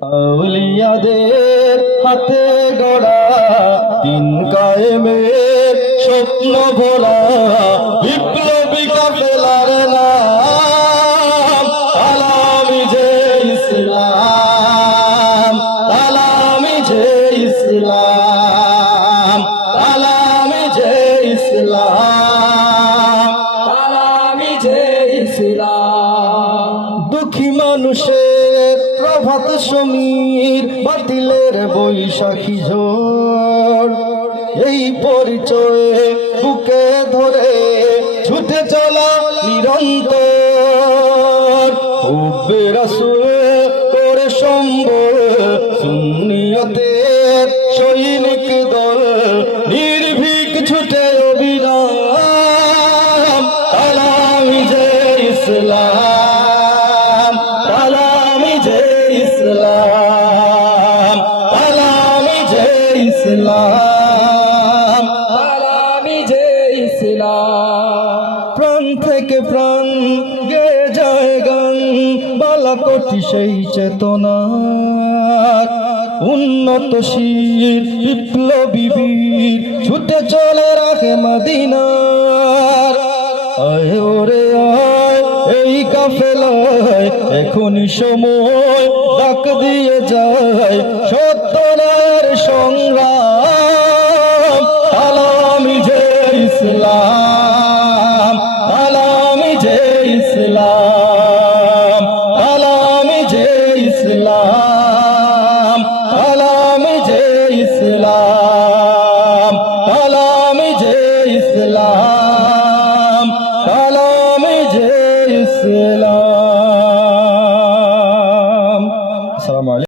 আউলিয়াদের হাতে গড়া দিন কায়েমের স্বপ্ন ভোলা বিপ্লবী কাফেলার নাম তালামি যে ইসলাম, তালামি যে ইসলাম, তালামি যে ইসলাম, তালামি যে ইসলাম। দুঃখী মানুষের প্রভাত সমীর, বাতিলের বৈশাখী ঝড়, এই পরিচয়ে বুকে ধরে ছুটে চলা নিরন্তর। হুব্বে রাসূল করে সম্বল সুন্নিয়তের সৈনিক দল, নির্ভীক ছুটে অবিরাম তালামি যে ইসলাম, তালামি যে ইসলাম, তালামি যে ইসলাম, তালামি যে ইসলাম। প্রাণ থেকে প্রাণ গেয়ে যায় গান, বালাকোটি সেই চেতনার উন্নতশীল বিপ্লবী বীর ছুটে চলে রাখে মদিনার। আয় ওরে আয় এই কাফেলায় এখনই সময়, ডাক দিয়ে যায় সত্যের সংগ্রাম তালামি যে ইসলাম, তালামি যে ইসলাম, তালামি যে ইসলাম, তালামি যে ইসলাম, তালামি যে ইসলাম, তালামি যে ইসলাম। আসসালামু আলাইকুম।